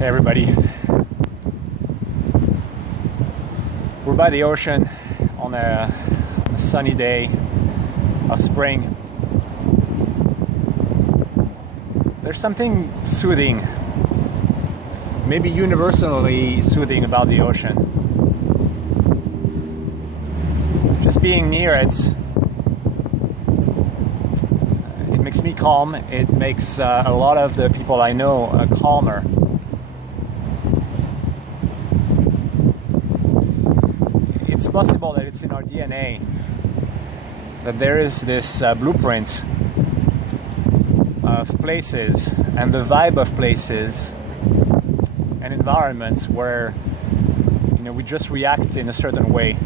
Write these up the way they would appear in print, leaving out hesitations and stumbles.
Hey everybody, we're by the ocean on a sunny day of spring. There's something soothing, maybe universally soothing about the ocean. Just being near it, it makes me calm. It makes a lot of the people I know calmer. It's possible that it's in our DNA, that there is this blueprint of places and the vibe of places and environments where we just react in a certain way,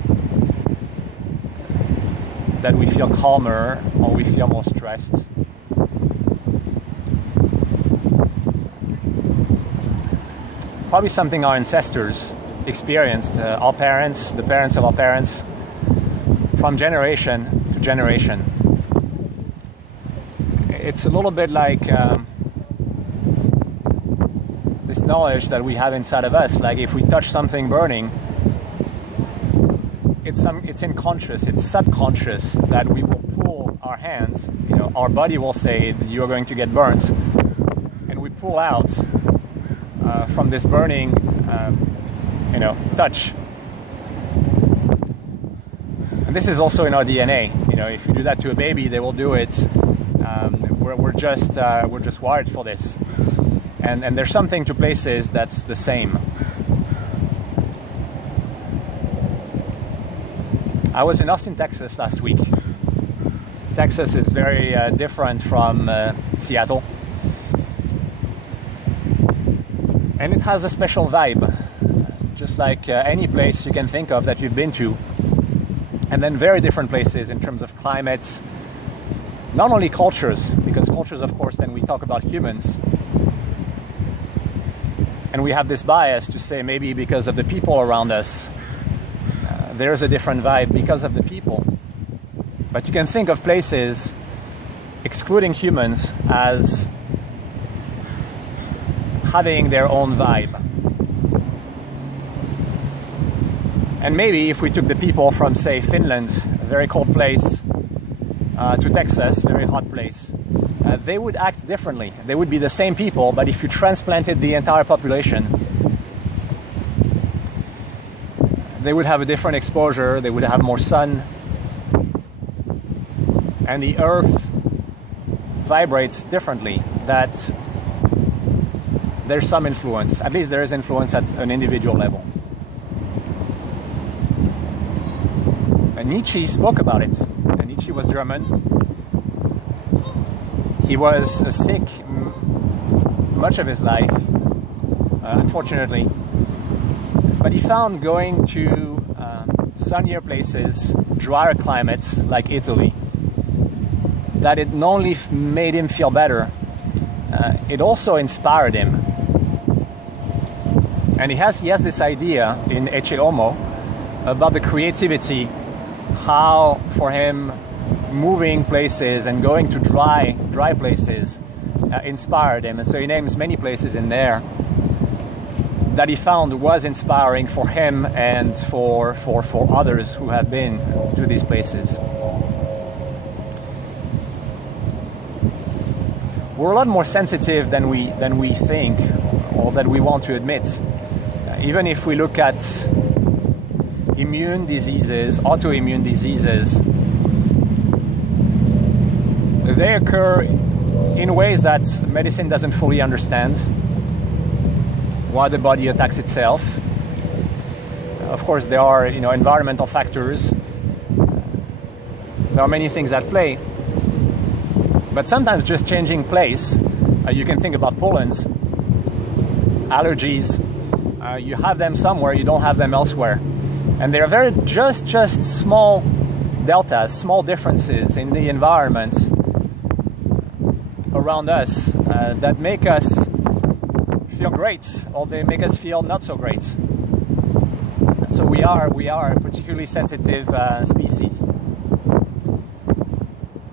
that we feel calmer or we feel more stressed. Probably something our ancestors experienced, our parents, the parents of our parents, from generation to generation. It's a little bit like this knowledge that we have inside of us. Like if we touch something burning, it's unconscious, it's subconscious that we will pull our hands. Our body will say you're going to get burnt, and we pull out from this burning touch. And this is also in our DNA. If you do that to a baby, they will do it. We're just wired for this. And there's something to places that's the same. I was in Austin, Texas last week. Texas is very different from Seattle. And it has a special vibe, just like any place you can think of that you've been to. And then very different places in terms of climates, not only cultures, because cultures, of course, then we talk about humans. And we have this bias to say maybe because of the people around us, there's a different vibe because of the people. But you can think of places, excluding humans, as having their own vibe. And maybe if we took the people from, say, Finland, a very cold place, to Texas, very hot place, they would act differently. They would be the same people, but if you transplanted the entire population, they would have a different exposure, they would have more sun, and the earth vibrates differently. That there's some influence, at least there is influence at an individual level. And Nietzsche spoke about it. And Nietzsche was German. He was sick much of his life, unfortunately. But he found going to sunnier places, drier climates like Italy, that it not only made him feel better, it also inspired him. And he has this idea in Ecce Homo about the creativity, how for him moving places and going to dry places inspired him. And so he names many places in there that he found was inspiring for him and for others who have been to these places. We're a lot more sensitive than we think or that we want to admit. Even if we look at immune diseases, autoimmune diseases, they occur in ways that medicine doesn't fully understand, why the body attacks itself. Of course, there are environmental factors. There are many things at play. But sometimes just changing place, you can think about pollens, allergies. You have them somewhere, you don't have them elsewhere. And they're very just small deltas, small differences in the environment around us that make us feel great, or they make us feel not so great. So we are a particularly sensitive species.